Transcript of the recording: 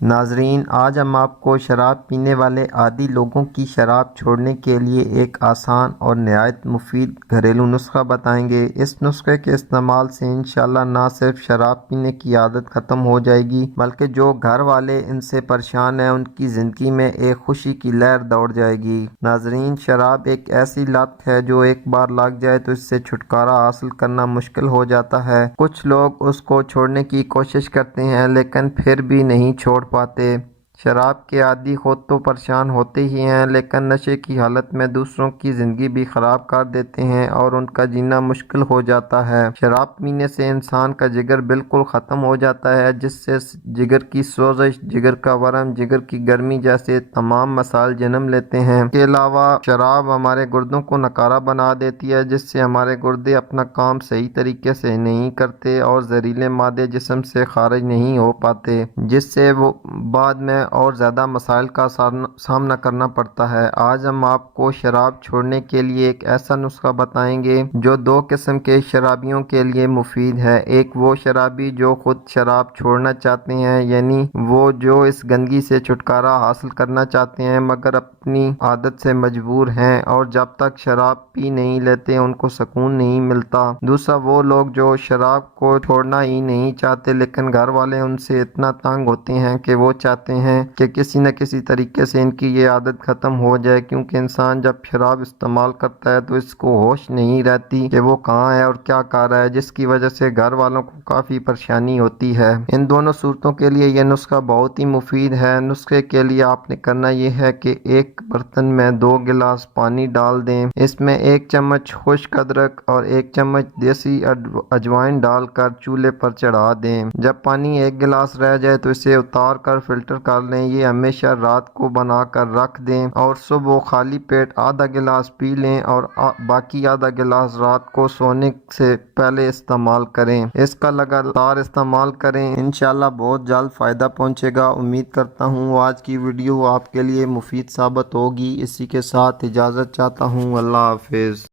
ناظرین، آج ہم آپ کو شراب پینے والے عادی لوگوں کی شراب چھوڑنے کے لیے ایک آسان اور نہایت مفید گھریلو نسخہ بتائیں گے۔ اس نسخے کے استعمال سے انشاءاللہ نہ صرف شراب پینے کی عادت ختم ہو جائے گی بلکہ جو گھر والے ان سے پریشان ہیں ان کی زندگی میں ایک خوشی کی لہر دوڑ جائے گی۔ ناظرین، شراب ایک ایسی لت ہے جو ایک بار لگ جائے تو اس سے چھٹکارا حاصل کرنا مشکل ہو جاتا ہے۔ کچھ لوگ اس کو چھوڑنے کی کوشش کرتے ہیں لیکن پھر بھی نہیں چھوڑ پاتے۔ شراب کے عادی خود تو پریشان ہوتے ہی ہیں لیکن نشے کی حالت میں دوسروں کی زندگی بھی خراب کر دیتے ہیں اور ان کا جینا مشکل ہو جاتا ہے۔ شراب پینے سے انسان کا جگر بالکل ختم ہو جاتا ہے جس سے جگر کی سوزش، جگر کا ورم، جگر کی گرمی جیسے تمام مسائل جنم لیتے ہیں۔ اس کے علاوہ شراب ہمارے گردوں کو ناکارہ بنا دیتی ہے جس سے ہمارے گردے اپنا کام صحیح طریقے سے نہیں کرتے اور زہریلے مادے جسم سے خارج نہیں ہو پاتے جس سے وہ بعد میں اور زیادہ مسائل کا سامنا کرنا پڑتا ہے۔ آج ہم آپ کو شراب چھوڑنے کے لیے ایک ایسا نسخہ بتائیں گے جو دو قسم کے شرابیوں کے لیے مفید ہے۔ ایک وہ شرابی جو خود شراب چھوڑنا چاہتے ہیں، یعنی وہ جو اس گندگی سے چھٹکارا حاصل کرنا چاہتے ہیں مگر اپنی عادت سے مجبور ہیں اور جب تک شراب پی نہیں لیتے ان کو سکون نہیں ملتا۔ دوسرا وہ لوگ جو شراب کو چھوڑنا ہی نہیں چاہتے لیکن گھر والے ان سے اتنا تنگ ہوتے ہیں کہ وہ چاہتے ہیں کہ کسی نہ کسی طریقے سے ان کی یہ عادت ختم ہو جائے، کیونکہ انسان جب شراب استعمال کرتا ہے تو اس کو ہوش نہیں رہتی کہ وہ کہاں ہے اور کیا کر رہا ہے، جس کی وجہ سے گھر والوں کو کافی پریشانی ہوتی ہے۔ ان دونوں صورتوں کے لیے یہ نسخہ بہت ہی مفید ہے۔ نسخے کے لیے آپ نے کرنا یہ ہے کہ ایک برتن میں 2 گلاس پانی ڈال دیں، اس میں 1 چمچ خشک ادرک اور 1 چمچ دیسی اجوائن ڈال کر چولہے پر چڑھا دیں۔ جب پانی 1 گلاس رہ جائے تو اسے اتار کر فلٹر کر لیں۔ یہ ہمیشہ رات کو بنا کر رکھ دیں اور صبح خالی پیٹ آدھا گلاس پی لیں اور باقی آدھا گلاس رات کو سونے سے پہلے استعمال کریں۔ اس کا لگاتار استعمال کریں، انشاءاللہ بہت جلد فائدہ پہنچے گا۔ امید کرتا ہوں آج کی ویڈیو آپ کے لیے مفید ثابت ہوگی۔ اسی کے ساتھ اجازت چاہتا ہوں۔ اللہ حافظ۔